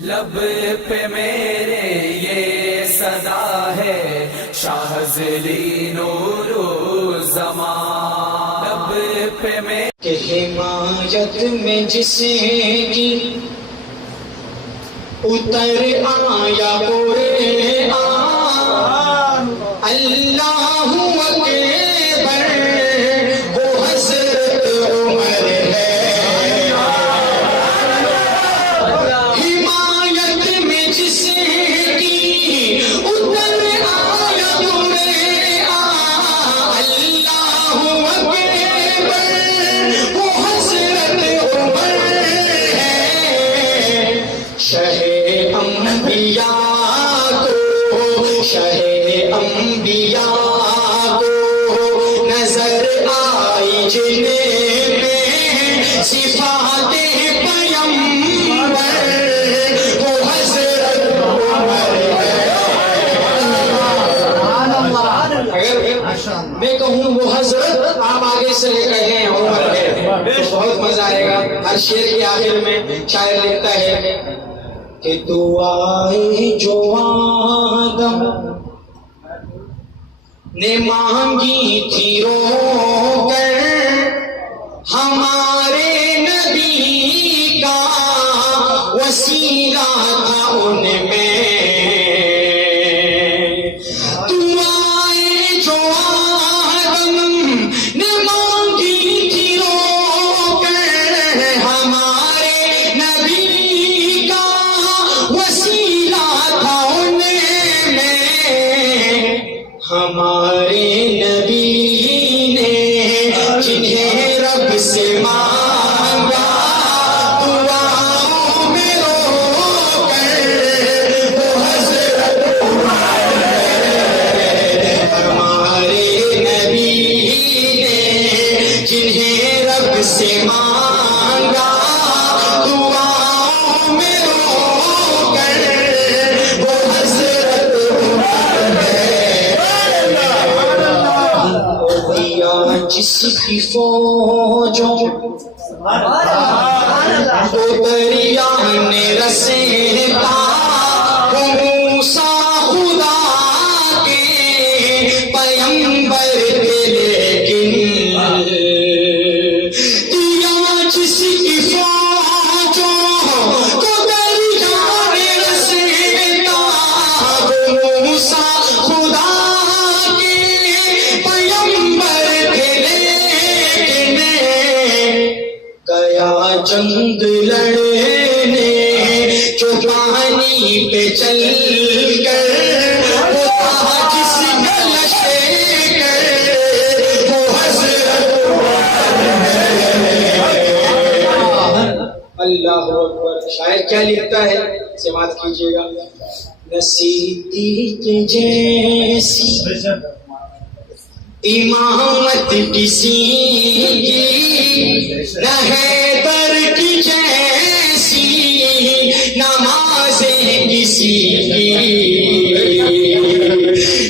لب پہ میرے یہ صدا ہے شاہزلی نور الزمان، لب پہ میرے کہ حمایت میں جس کی اتر آیا قرآن، اللہ اکبر وہ حضرت عمر ہے۔ حمایت میں جس کی اتر آیا قرآن، اللہ اکبر وہ حضرت عمر ہے۔ شہ انبیاء کو نظر آئی جنہیں میں صفات پیمبر، وہ حضرت عمر ہے۔ اگر میں کہوں وہ حضرت، آپ آگے سے لے کر ہیں عمر ہے، تو بہت مزہ آئے گا۔ ہر شعر کے آخر میں شاعر لکھتا ہے کہ دعائیں جو آدم نے مانگی تھی رو کر، ہمارے نبی کا وسیلہ تھا ان میں۔ دعائیں جو آدم نے مانگی تھی رو کر، ہمارے نبی وسیلہ تھا ان میں۔ ہمارے نبی نے جنہیں رب سے مانگا، دعاؤں میں رو کر وہ حضرت عمر ہے۔ ہمارے نبی نے جنہیں رب سے مانگا، دعاؤں میں رو کر وہ حضرت عمر ہے۔ دیا جس کی فوجوں کو دریا نے رسیتا، وہ موسیٰ خدا کے پیمبر تھے لیکن۔ دیا جس کی فوجوں کو دریا نے رسیتا، وہ موسیٰ خدا کے پیمبر تھے لیکن۔ گیا جنگ لڑنے جو پانی پہ چل کر، وہ تھا جس کا لشکر، وہ حضرت عمر ہے۔ اللہ اکبر۔ شاعر کیا لکھتا ہے، سماعت کیجیے گا۔ نہ صدیق جیسی امامت کسی کی، نہ حیدر کی جیسی نمازیں کسی کی،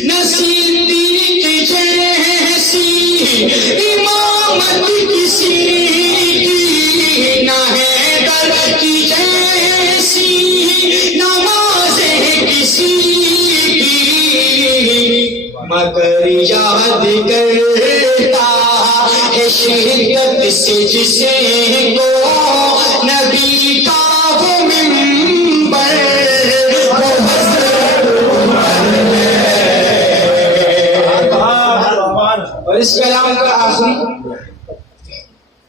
نہ صدیق جیسی امامت کسی کی، نہ حیدر کی جیسی نمازیں کسی کی، مگر یاد کرتا ہے شدت سے جسے کو نبی کا وہ منبر، وہ حضرت عمر ہے۔ اور اس کلام کا آخری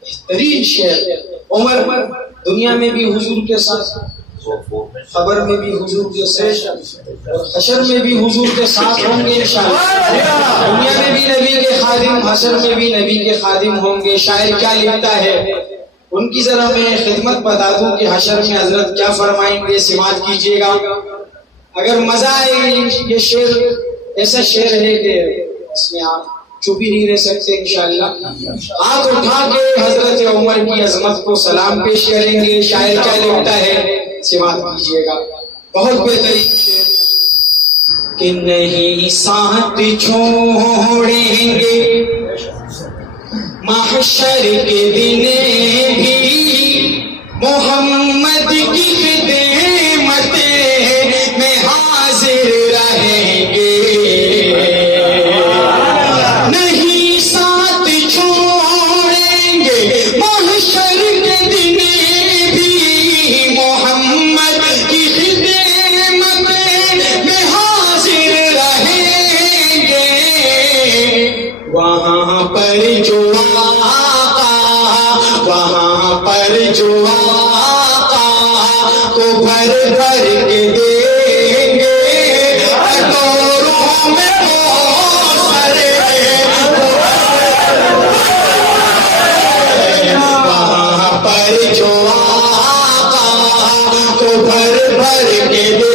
بہترین شعر، عمر دنیا میں بھی حضور کے ساتھ، خبر میں بھی حضور کے ساتھ، اور حشر میں بھی حضور کے ساتھ ہوں گے انشاءاللہ۔ دنیا میں بھی نبی کے خادم، حشر میں بھی نبی کے خادم ہوں گے۔ شاعر کیا لکھتا ہے، ان کی ذرا میں خدمت بتا دوں کہ حشر میں حضرت کیا فرمائیں گے، سماعت کیجیے گا۔ اگر مزہ آئے، یہ شعر ایسا شعر ہے کہ اس میں آپ چپ ہی نہیں رہ سکتے انشاءاللہ۔ ہاتھ اٹھا کے حضرت عمر کی عظمت کو سلام پیش کریں گے۔ شاعر کیا لکھتا ہے، سماعت کیجیے گا۔ بہت بہترین شعر کہ نہیں ساتھ چھوڑیں گے محشر کے دن بھی محمد کی خدمت بھر بھر کے دیں گے کٹوروں میں وہاں پر جو آقا کو بھر بھر کے